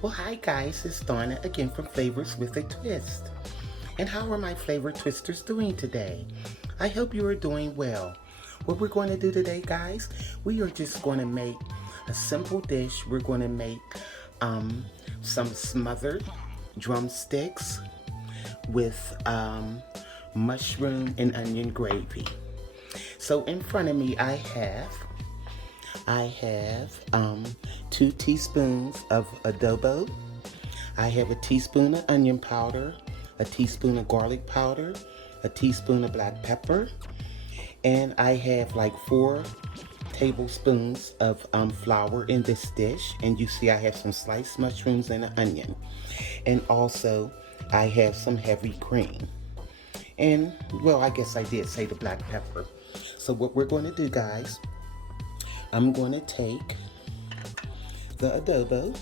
Well, hi guys, it's Donna again from Flavors with a Twist. And how are my flavor twisters doing today? I hope you are doing well. What we're going to do today, guys, we are just going to make a simple dish. We're going to make some smothered drumsticks with mushroom and onion gravy. So in front of me, I have 2 teaspoons of adobo. I have a teaspoon of onion powder, a teaspoon of garlic powder, a teaspoon of black pepper, and I have like 4 tablespoons of flour in this dish. And you see I have some sliced mushrooms and an onion. And also I have some heavy cream. And well, I guess I did say the black pepper. So what we're going to do, guys, I'm going to take the adobo.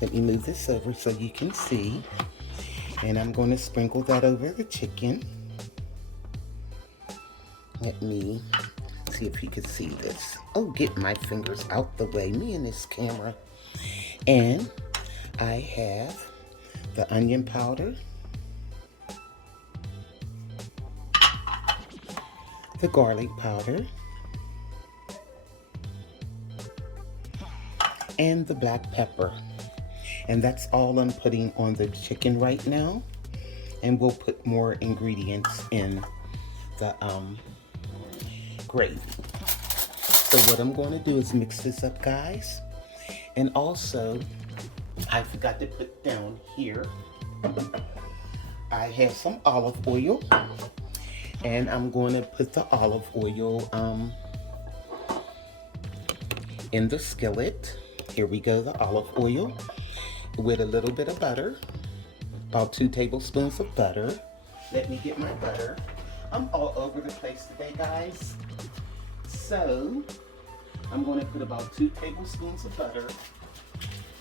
Let me move this over so you can see. And I'm going to sprinkle that over the chicken. Let me see if you can see this. Oh, get my fingers out the way, me and this camera. And I have the onion powder, the garlic powder, and the black pepper. And that's all I'm putting on the chicken right now. And we'll put more ingredients in the gravy. So what I'm going to do is mix this up, guys. And also, I forgot to put down here, I have some olive oil. And I'm going to put the olive oil in the skillet. Here we go, the olive oil with a little bit of butter, about 2 tablespoons of butter. Let me get my butter. I'm all over the place today, guys. So I'm going to put about 2 tablespoons of butter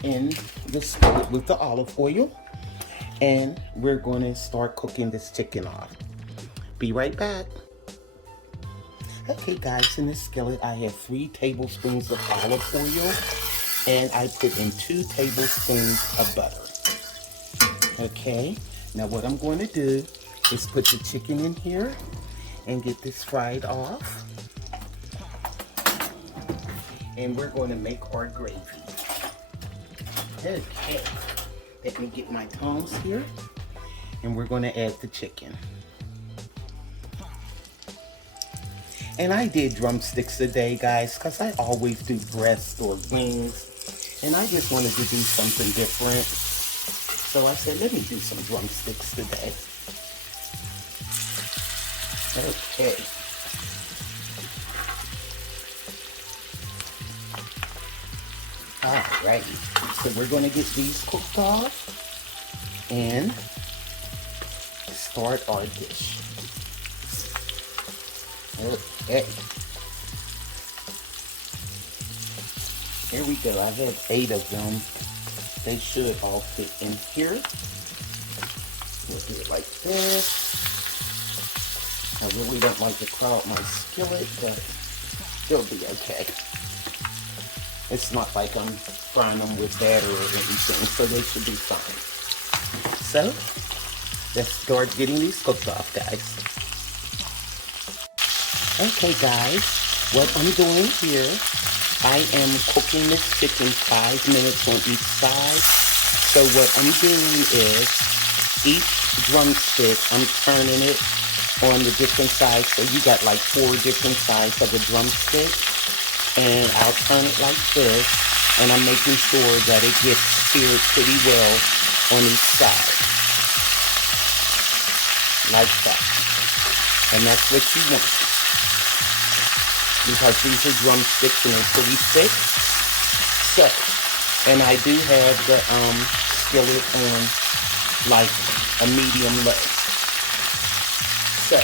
in the skillet with the olive oil. And we're going to start cooking this chicken off. Be right back. Okay, guys, in the skillet, I have 3 tablespoons of olive oil, and I put in 2 tablespoons of butter. Okay, now what I'm going to do is put the chicken in here and get this fried off. And we're going to make our gravy. Okay, let me get my tongs here, and we're going to add the chicken. And I did drumsticks today, guys, because I always do breast or wings. And I just wanted to do something different. So I said, let me do some drumsticks today. Okay. Alrighty. So we're going to get these cooked off and start our dish. Okay. Here we go. I have 8 of them. They should all fit in here. We'll do it like this. I really don't like to crowd my skillet, but they'll be okay. It's not like I'm frying them with batter or anything, so they should be fine. So, let's start getting these cooked off, guys. Okay, guys, what I'm doing here, I am cooking this chicken 5 minutes on each side. So what I'm doing is, each drumstick, I'm turning it on the different sides. So you got like 4 different sides of a drumstick. And I'll turn it like this. And I'm making sure that it gets seared pretty well on each side. Like that. And that's what you want. Because these are drumsticks and they're pretty thick. So, and I do have the skillet on like a medium low. So,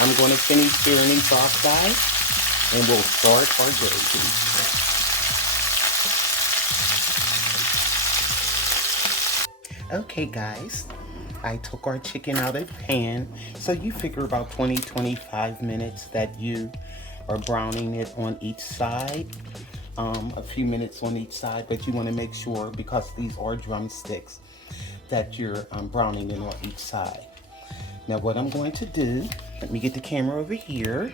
I'm going to finish searing these off, guys, and we'll start our gravy. Okay, guys, I took our chicken out of the pan. So you figure about 20-25 minutes that you are browning it on each side. a few minutes on each side, but you want to make sure, because these are drumsticks, that you're browning it on each side. Now what I'm going to do, let me get the camera over here.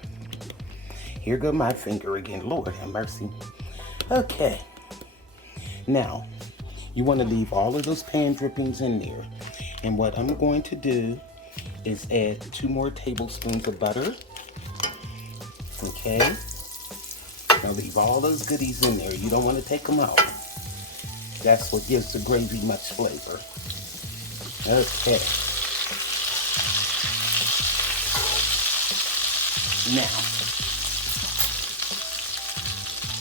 Here go my finger again, Lord have mercy. Okay, now you want to leave all of those pan drippings in there. And what I'm going to do is add 2 more tablespoons of butter. Okay, now leave all those goodies in there. You don't want to take them out. That's what gives the gravy much flavor. Okay. Now,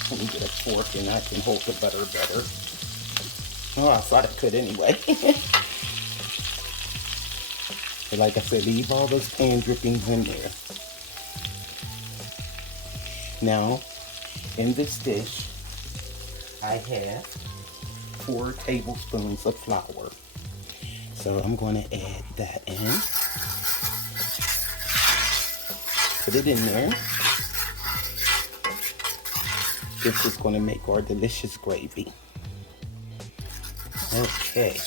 let me get a fork and I can hold the butter better. Oh, I thought I could anyway. But like I said, leave all those pan drippings in there. Now, in this dish, I have 4 tablespoons of flour. So I'm going to add that in. Put it in there. This is going to make our delicious gravy. Okay.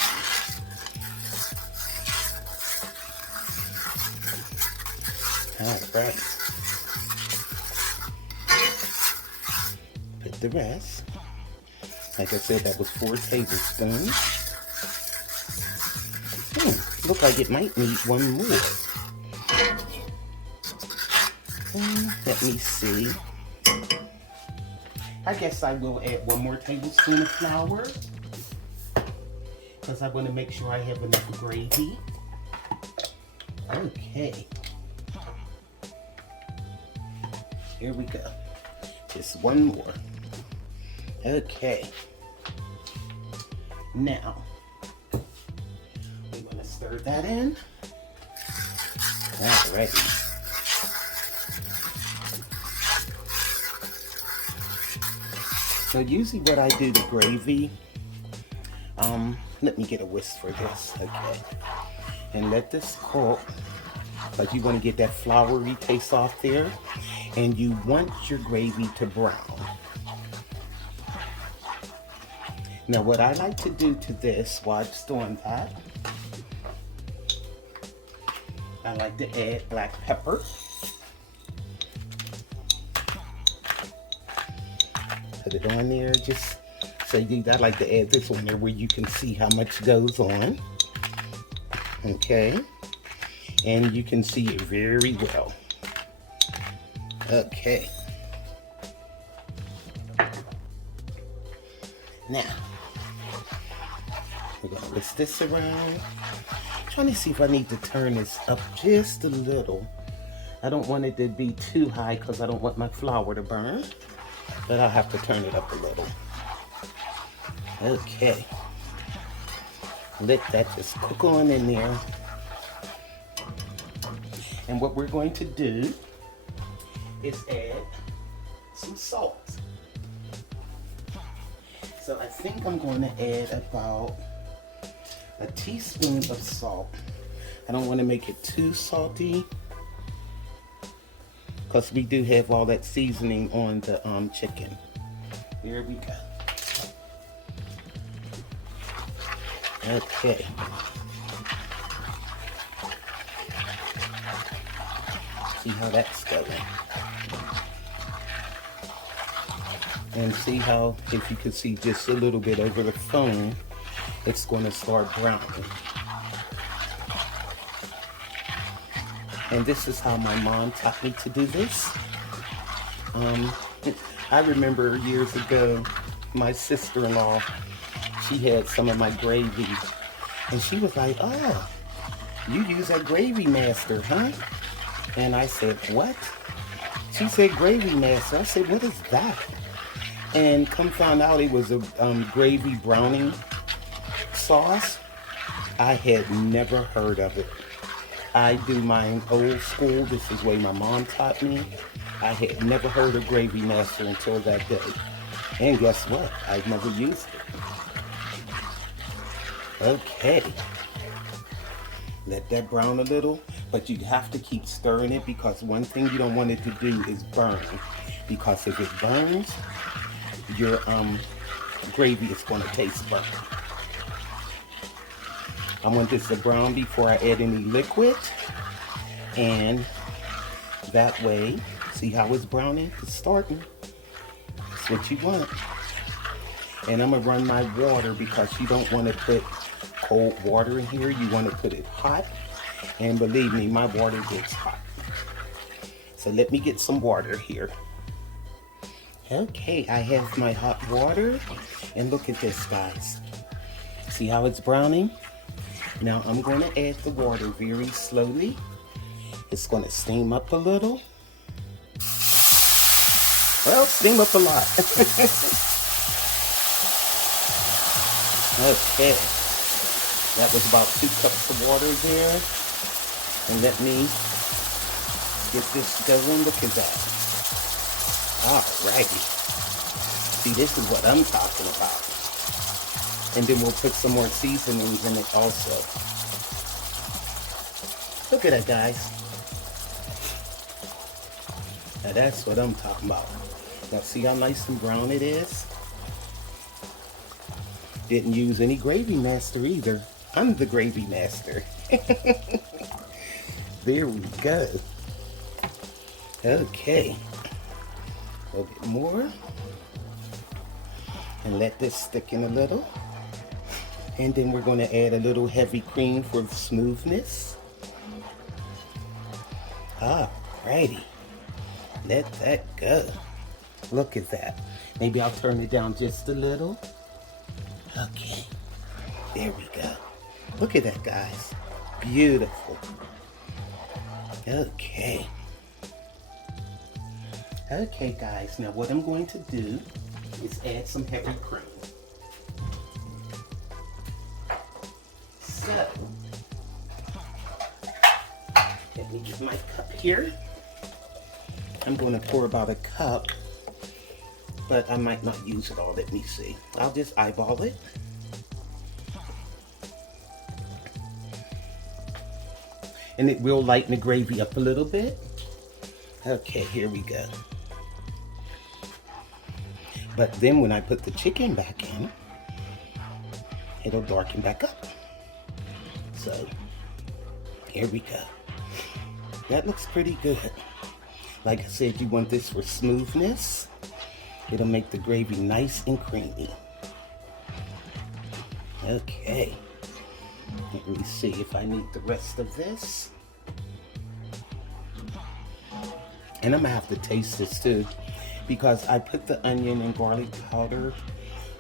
All right. Put the rest. Like I said, that was 4 tablespoons. Look like it might need 1 more. Let me see. I guess I will add 1 more tablespoon of flour, because I want to make sure I have enough gravy. Okay. Here we go. Just 1 more. Okay. Now, we're going to stir that in. Alrighty. So usually what I do to gravy, let me get a whisk for this, okay. And let this cook, because you want to get that floury taste off there. And you want your gravy to brown. Now what I like to do to this while it's doing that, I like to add black pepper. Put it on there, just so I like to add this on there where you can see how much goes on. Okay, and you can see it very well. Okay. Now, we're gonna whisk this around. I'm trying to see if I need to turn this up just a little. I don't want it to be too high because I don't want my flour to burn, but I'll have to turn it up a little. Okay. Let that just cook on in there. And what we're going to do is add some salt. So I think I'm going to add about a teaspoon of salt. I don't want to make it too salty, because we do have all that seasoning on the chicken. There we go. Okay. See how that's going. And see how, if you can see just a little bit over the phone, it's going to start browning. And this is how my mom taught me to do this. I remember years ago, my sister-in-law, she had some of my gravy, and she was like, "Oh, you use that gravy master, huh?" And I said, "What?" She said, "Gravy master." I said, "What is that?" And come find out it was a gravy browning sauce. I had never heard of it. I do mine old school. This is the way my mom taught me. I had never heard of Gravy Master until that day. And guess what? I've never used it. Okay. Let that brown a little, but you have to keep stirring it, because one thing you don't want it to do is burn. Because if it burns, your gravy is going to taste better. I want this to brown before I add any liquid, and that way, see how it's browning? It's starting. That's what you want. And I'm gonna run my water because you don't want to put cold water in here. You want to put it hot, and believe me, my water gets hot. So let me get some water here. Okay, I have my hot water, and look at this, guys. See how it's browning? Now I'm going to add the water very slowly. It's going to steam up a little. Well, steam up a lot. Okay. That was about 2 cups of water there. And let me get this going. Look at that. Alrighty. See, this is what I'm talking about. And then we'll put some more seasonings in it also. Look at that, guys. Now that's what I'm talking about. Now see how nice and brown it is? Didn't use any gravy master either. I'm the gravy master. There we go. Okay. A little bit more. And let this thicken a little. And then we're going to add a little heavy cream for smoothness. Alrighty. Let that go. Look at that. Maybe I'll turn it down just a little. Okay. There we go. Look at that, guys. Beautiful. Okay. Okay, guys. Now what I'm going to do is add some heavy cream. So, let me get my cup here. I'm going to pour about a cup, but I might not use it all. Let me see. I'll just eyeball it. And it will lighten the gravy up a little bit. Okay, here we go. But then when I put the chicken back in, it'll darken back up. So, here we go. That looks pretty good. Like I said, you want this for smoothness. It'll make the gravy nice and creamy. Okay. Let me see if I need the rest of this. And I'm gonna have to taste this too, because I put the onion and garlic powder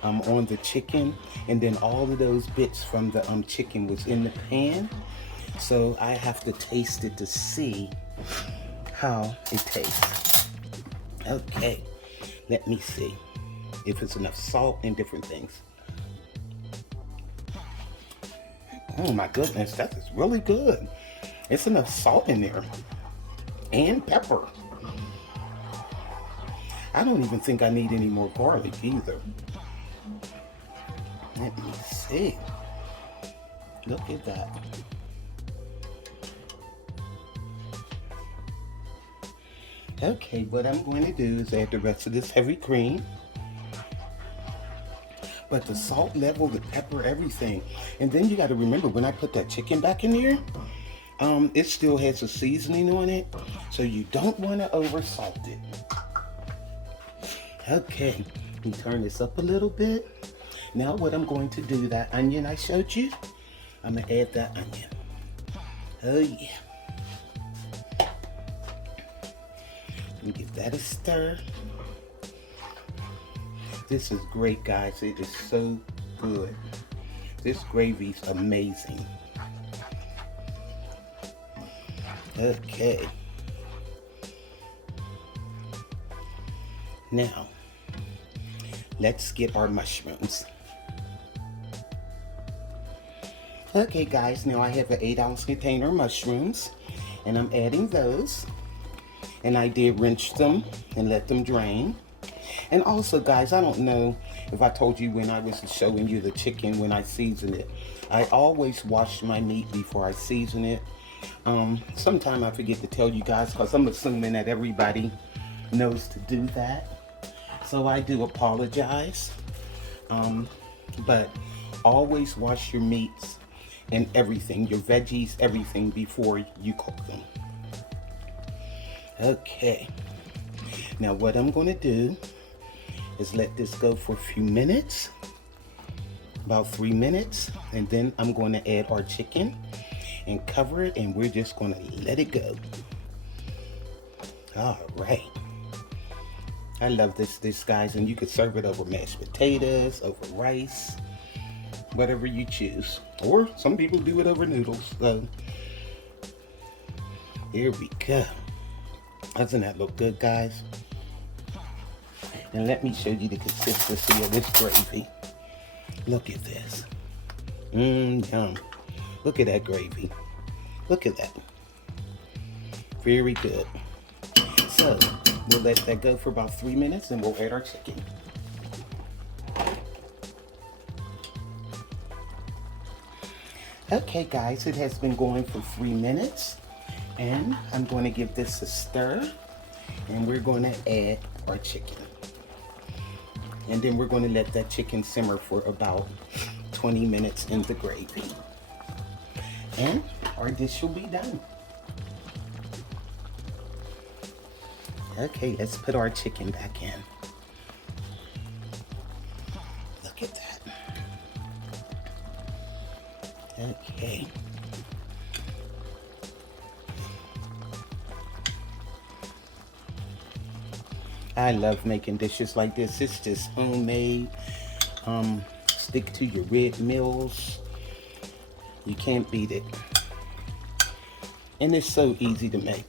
on the chicken, and then all of those bits from the chicken was in the pan. So I have to taste it to see how it tastes. Okay, let me see if it's enough salt and different things. Oh my goodness, that is really good. It's enough salt in there and pepper. I don't even think I need any more garlic either. Let me see. Look at that. Okay, what I'm going to do is add the rest of this heavy cream. But the salt level, the pepper, everything. And then you got to remember, when I put that chicken back in there, it still has a seasoning on it. So you don't want to over salt it. Okay, let me turn this up a little bit. Now what I'm going to do, that onion I showed you, I'm going to add that onion. Oh yeah. Let me give that a stir. This is great, guys. It is so good. This gravy's amazing. Okay. Now, let's get our mushrooms. Okay, guys, now I have an 8-ounce container of mushrooms, and I'm adding those. And I did rinse them and let them drain. And also, guys, I don't know if I told you when I was showing you the chicken when I season it. I always wash my meat before I season it. Sometimes I forget to tell you guys because I'm assuming that everybody knows to do that. So I do apologize. But always wash your meats and everything, your veggies, everything before you cook them. Okay. Now what I'm going to do is let this go for a few minutes, about 3 minutes, and then I'm going to add our chicken and cover it, and we're just going to let it go. All right. I love this guys, and you could serve it over mashed potatoes, over rice, whatever you choose. Or some people do it over noodles. So here we go. Doesn't that look good, guys? And let me show you the consistency of this gravy. Look at this. Yum. Look at that gravy. Look at that. Very good. So we'll let that go for about 3 minutes and we'll add our chicken. Okay guys, it has been going for 3 minutes and I'm going to give this a stir and we're going to add our chicken. And then we're going to let that chicken simmer for about 20 minutes in the gravy. And our dish will be done. Okay, let's put our chicken back in. Look at that. Okay. I love making dishes like this. It's just homemade. Stick to your red meals. You can't beat it. And it's so easy to make.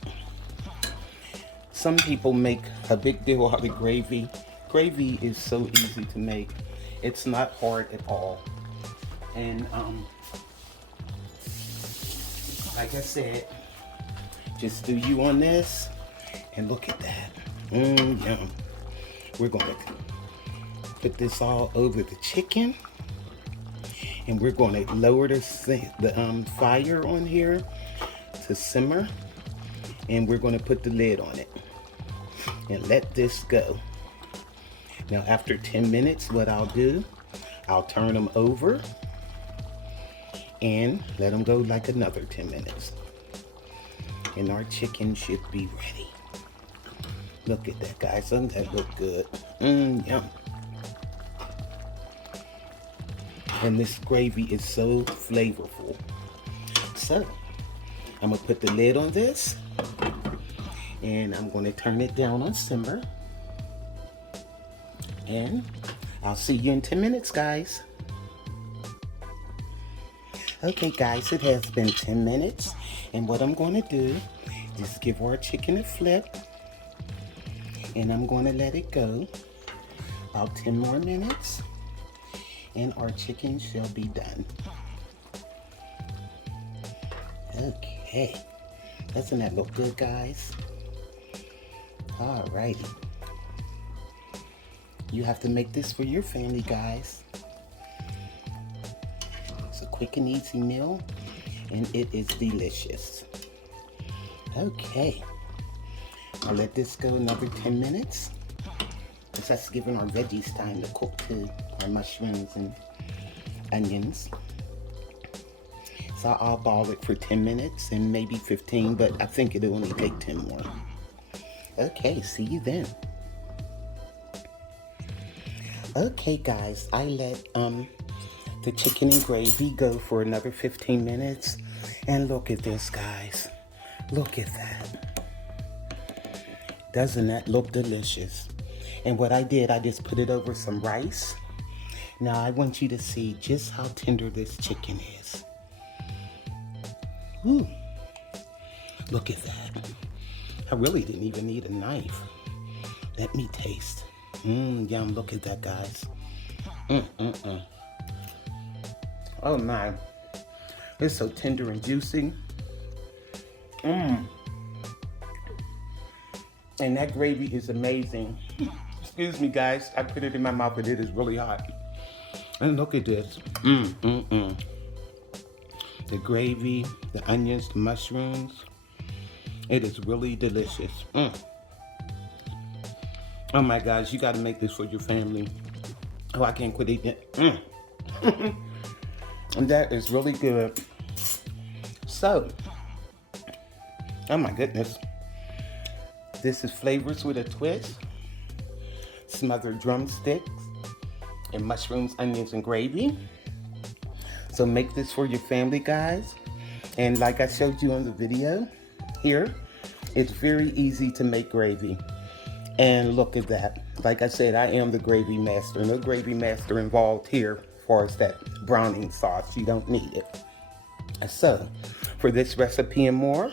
Some people make a big deal out of gravy. Gravy is so easy to make. It's not hard at all. And like I said, just do you on this and look at that. Yum. We're going to put this all over the chicken. And we're going to lower the fire on here to simmer. And we're going to put the lid on it. And let this go. Now after 10 minutes, what I'll do, I'll turn them over and let them go like another 10 minutes. And our chicken should be ready. Look at that, guys. Doesn't that look good? Yum. And this gravy is so flavorful. So, I'm going to put the lid on this. And I'm going to turn it down on simmer. And I'll see you in 10 minutes, guys. Okay, guys, it has been 10 minutes. And what I'm going to do is give our chicken a flip. And I'm going to let it go about 10 more minutes. And our chicken shall be done. Okay. Doesn't that look good, guys? Alrighty. You have to make this for your family, guys. It's a quick and easy meal, and it is delicious. Okay. I'll let this go another 10 minutes. Because that's giving our veggies time to cook too. Our mushrooms and onions. So I'll ball it for 10 minutes and maybe 15, but I think it'll only take 10 more. Okay, see you then. Okay, guys, I let the chicken and gravy go for another 15 minutes. And look at this, guys. Look at that. Doesn't that look delicious? And what I did, I just put it over some rice. Now I want you to see just how tender this chicken is. Ooh, look at that. I really didn't even need a knife. Let me taste. Yum, look at that, guys. Oh my, it's so tender and juicy. And that gravy is amazing. Excuse me, guys, I put it in my mouth, but it is really hot. And look at this. The gravy, the onions, the mushrooms. It is really delicious. Oh my gosh, you gotta make this for your family. Oh, I can't quit eating it. And that is really good. So, oh my goodness. This is Flavors with a Twist. Smothered drumsticks and mushrooms, onions, and gravy. So make this for your family, guys. And like I showed you on the video here, it's very easy to make gravy. And look at that. Like I said, I am the gravy master. No gravy master involved here as far as that browning sauce. You don't need it. So, for this recipe and more,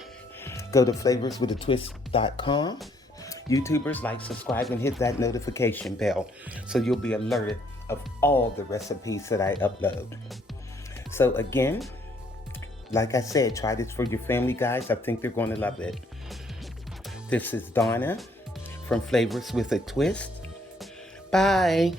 go to flavorswithatwist.com. YouTubers, like, subscribe, and hit that notification bell so you'll be alerted of all the recipes that I upload. So again, like I said, try this for your family, guys. I think they're going to love it. This is Donna from Flavors with a Twist. Bye.